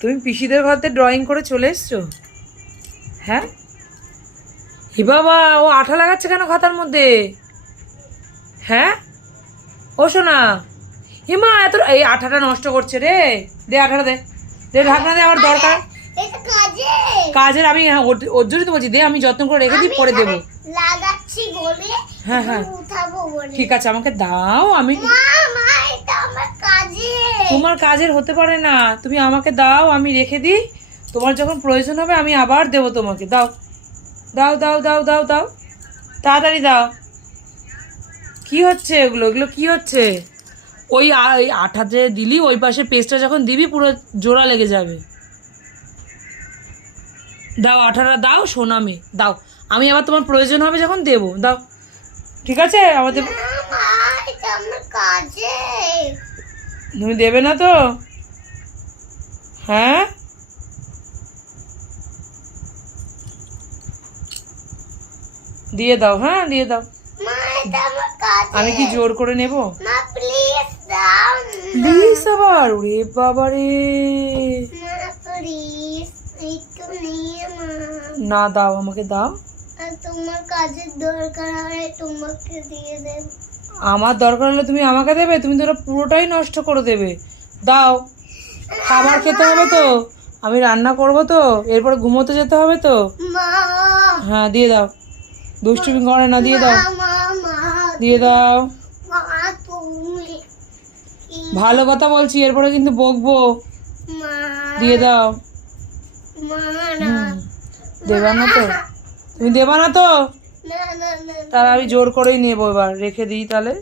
তুমি পিসিদের ঘরতে ড্রয়িং করে চলে এসছো? হ্যাঁ, হি বাবা, ও আঠা লাগাচ্ছে কেন খাতার মধ্যে? হ্যাঁ, ও শোনা, হিমা এত এই আঠাটা নষ্ট করছে রে। দে আঠাটা, দে দে, ঢাকনা দে, আমার দরকার কাজের। আমি ওর জন্যই তো বলছি, দে, আমি যত্ন করে রেখে দিই, পরে দেবো। লাগাচ্ছি বলে হ্যাঁ হ্যাঁ, উঠাবো বলে। ঠিক আছে, আমাকে দাও। আমি মা এটা আমার কাজে। তোমার কাজের হতে পারে না, তুমি আমাকে দাও, আমি রেখে দিই। তোমার যখন প্রয়োজন হবে আমি আবার দেবো তোমাকে। দাও দাও দাও দাও দাও দাও, তাড়াতাড়ি দাও। কি হচ্ছে এগুলো? এগুলো কি হচ্ছে? ওই ওই আঠা যে দিলি, ওই পাশে পেস্টটা যখন দিবি পুরো জোড়া লেগে যাবে। দাও আঠাটা দাও, সোনা মেয়ে, দাও। আমি আবার তোমার প্রয়োজন হবে যখন দেবো। দাও, ঠিক আছে? আমাদের মা এটা আমার কাজে। তুমি দেবে না তো? হ্যাঁ, দিয়ে দাও, হ্যাঁ দিয়ে দাও। মা এটা আমার কাজে। আমি কি জোর করে নেব? মা প্লিজ দাও প্লিজ আবার? ওরে বাবা রে, মা প্লিজ একটু নিয়ে মা। না, দাও, আমাকে দাও। আর তোমার কাজের দরকার হয় তোমাকে দিয়ে দেব। আমার দরকার হলে তুমি আমাকে দেবে? তুমি তো ওটা পুরোটাই নষ্ট করে দেবে। দাও, খাবার খেতে হবে তো, আমি রান্না করব তো, এরপর ঘুমোতে যেতে হবে তো। মা হ্যাঁ, দিয়ে দাও। দুষ্টুমি করে না, দিয়ে দাও, মা মা দিয়ে দাও। মা তুমি ভালো কথা বলছি, এরপরে কিন্তু বকবো। মা দিয়ে দাও। মা না দেবা না তো? তুমি দেবা না তো? না না না তাহলে আমি জোর করেই নেবো। এবার রেখে দিই তাহলে।